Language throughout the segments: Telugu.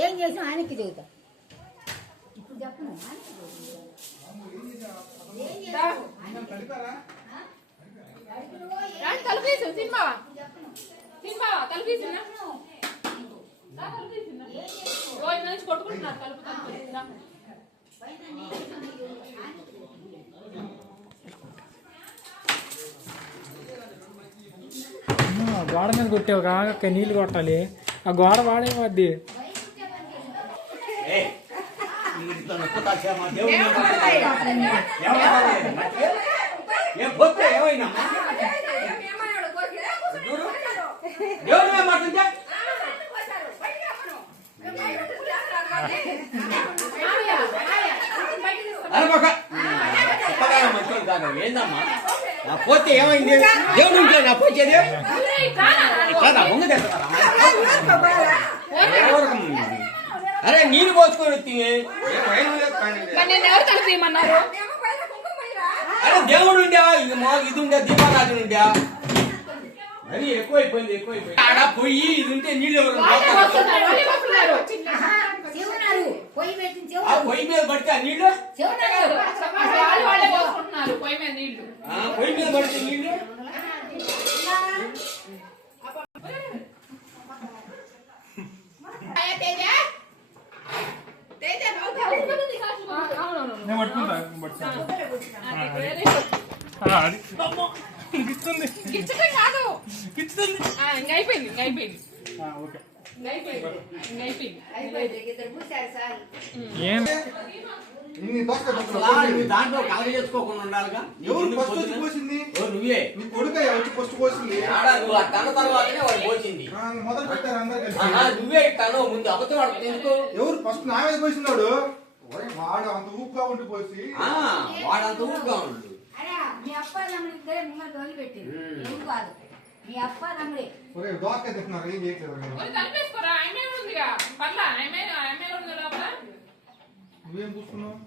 ఏం చేసాం ఆయనకి చెబుతా ఇప్పుడు చెప్పను తలుపేసి సినిమా తలుపేసి కొట్టుకుంటున్నారు తలుపు గోడ మీద కొట్టావు కాక నీళ్ళు కొట్టాలి ఆ గోడ వాడేమద్ది ఏందమ్మా నా పోతే ఏమైంది దేవుడు ఇంట్లో నా పోచేది అరే నీళ్ళు పోసుకొని అరే దేవుడు ఉండేవా ఇది ఉండే దీపారాజు ఉండే మరి ఎక్కువైపోయింది ఆడ పొయ్యి ఇది ఉంటే నీళ్ళు ఎవరు పొయ్యి మీద పడితే ఆ నీళ్ళు పొయ్యి మీద పడితే నీళ్ళు దాంట్లో కలగ చేసుకోకుండా ఉండాలిగా నువ్వే తన తర్వాతనే వాడు పోసింది నువ్వే తను ముందు అబద్ధం ఎందుకు ఎవరు ఫస్ట్ నా మీద పోసినాడు వాడు అంత ఊపుగా ఉండి పోసి వాడంత ఊపుగా ఉండు మీ అప్ప నమ్ముడు పెట్టింది కాదు మీ అప్ప నమ్ముడే దోక తింటున్నారు ఏం చేయట్లేదు నువ్వేం చూస్తున్నావు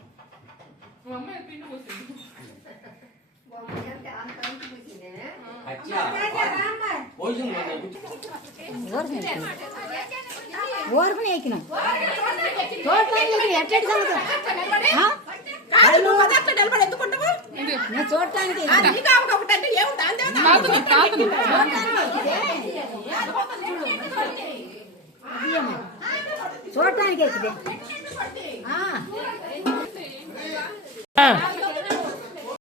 ఓర్పుని ఎక్కినాం ఎట్లా చూడటానికి చూడటానికి ఎక్కితే